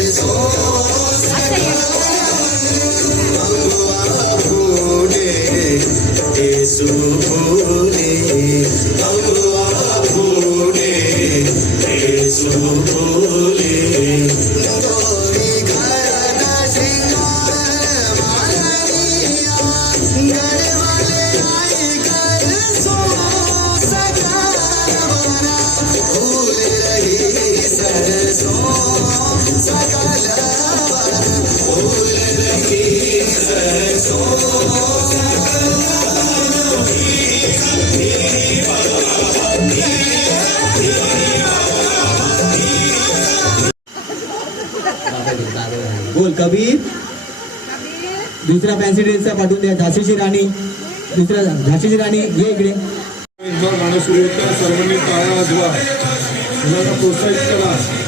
Jesus. बोल कबीर. दुसरा fancy ड्रेसचा पाठवून द्या झाशीची राणी. दुसरा झाशीची राणी ये इकडे. गाणं सुरू होतं सर्वांनी टाळ्या वाजवा मुलांना प्रोत्साहित करा.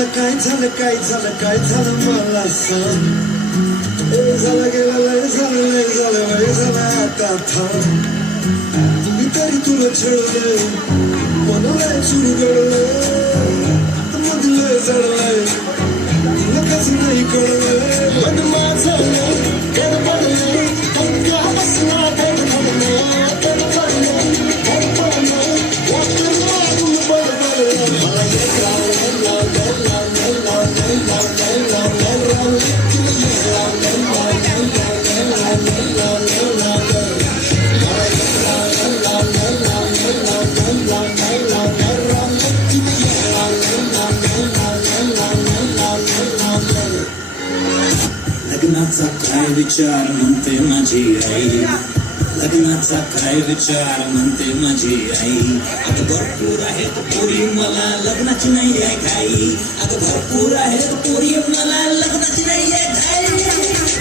भाऊ तुला काय झालं काय झालं काय झालं मला सांग ए झालं गेलं लय झालं लय झालं वय झालं आता थांब मी तरी तुला छळलंय मला लय सुरू घडलंय लग्नाचा काय विचार म्हणते माझी आई? लग्नाचा काय विचार म्हणते माझी आई? अगं भरपूर आहेत पोरी मला लग्नाची नाही आहे काही अगं भरपूर आहेत पोरी मला लग्नाची नाही आहे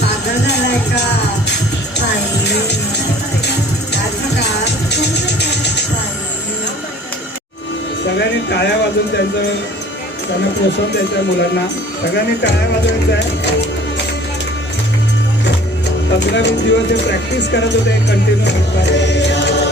पागल झालाय का? टाळ्या वाजवून त्यांचं त्यांना प्रोत्साहन द्यायचं आहे मुलांना. सगळ्यांनी टाळ्या वाजवायचं आहे पंधरा वीस दिवस जे प्रॅक्टिस करत होते कंटिन्यू आराध्या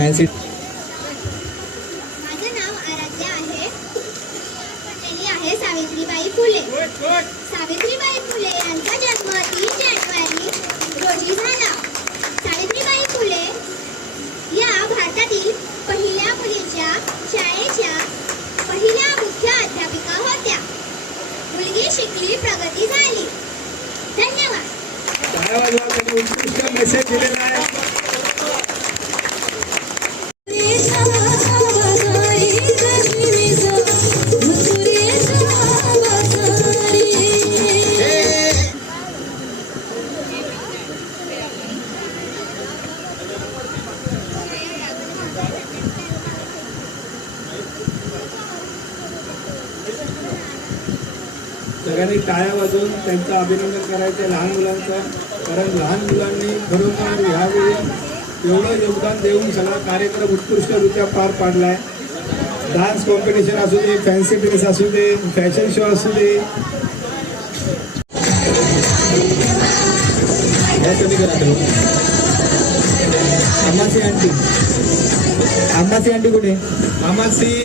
फॅन्सी माझं नाव आराध्या आहे. पडलेली आहे सावित्रीबाई फुले. सावित्रीबाई फुले यांचा जन्म तीन जानेवारी रोजी झाला. सावित्रीबाई फुले या भारतातील पहिल्या मुलीच्या शाळेच्या पहिल्या मुख्य अध्यापिका होत्या. मुलगी शिकली प्रगती झाली. धन्यवाद. उत्कृष्ट मेसेज दिलेला आहे. सगळ्यांनी टाळ्या वाजवून त्यांचं अभिनंदन करायचं आहे लहान मुलांचं. कारण लहान मुलांनी खरोखर ह्यावेळी एवढं योगदान देऊन सगळा कार्यक्रम उत्कृष्टरित्या पार पाडला आहे डान्स कॉम्पिटिशन असू दे फॅन्सी ड्रेस असू दे फॅशन शो असू दे. या आंटी. आंबाची आंटी कुठे? मामासी